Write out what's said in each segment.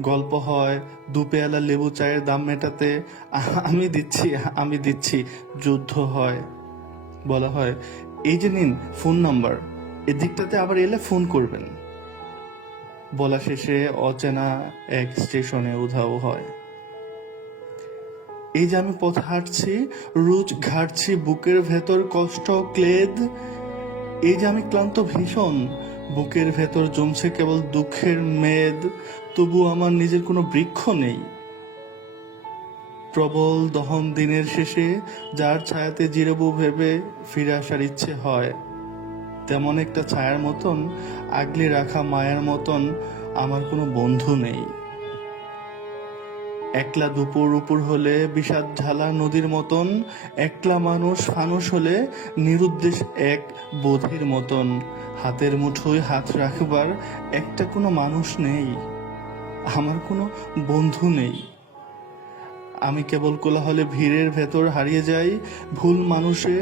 গল্প হয়, দু পেয়ালা লেবু চায়ের দাম মেটাতে আমি দিচ্ছি আমি দিচ্ছি, যুদ্ধ হয়, বলা হয়। এই যে নিন, ফোন নাম্বার। এদিকটাতে আবার এলে ফোন করবেন। বলা শেষে অচেনা এক স্টেশনে উধাও হয়। এই যে আমি পথ হাঁটছি, রোজ ঘাটছি বুকের ভেতর কষ্ট, ক্লেদ। এই যে আমি ক্লান্ত ভীষণ বুকের ভেতর জমছে কেবল দুঃখের মেদ তবু আমার নিজের কোনো বৃক্ষ নেই। প্রবল দহন দিনের শেষে যার ছায়াতে জিরবু ভেবে ফিরে আসার ইচ্ছে হয়, তেমন একটা ছায়ার মতন, আগলে রাখা মায়ার মতন আমার কোনো বন্ধু নেই। একলা দুপুর উপর হলে বিষাদ ঝালা নদীর মতন, একলা মানুষ ফানুষ হলে নিরুদ্দেশ এক বোধির মতন হাতের মুঠোয় হাত রাখবার একটা কোনো মানুষ নেই, আমার কোনো বন্ধু নেই। আমি কেবল কোলাহলে ভিড়ের ভেতর হারিয়ে যাই, ভুল মানুষে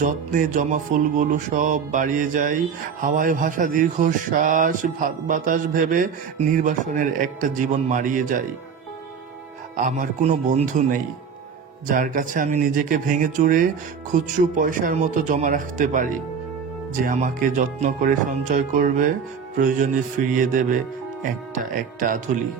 যত্নে জমা ফুলগুলো সব বাড়িয়ে যাই, হাওয়ায় ভাষা দীর্ঘশ্বাস বাতাস ভেবে নির্বাসনের একটা জীবন মারিয়ে যাই। আমার কোনো বন্ধু নেই, যার কাছে আমি নিজেকে ভেঙে চুরে খুচরো পয়সার মতো জমা রাখতে পারি। যে আমাকে যত্ন করে সঞ্চয় করবে প্রয়োজনে ফিরিয়ে দেবে একটা একটা আধুলি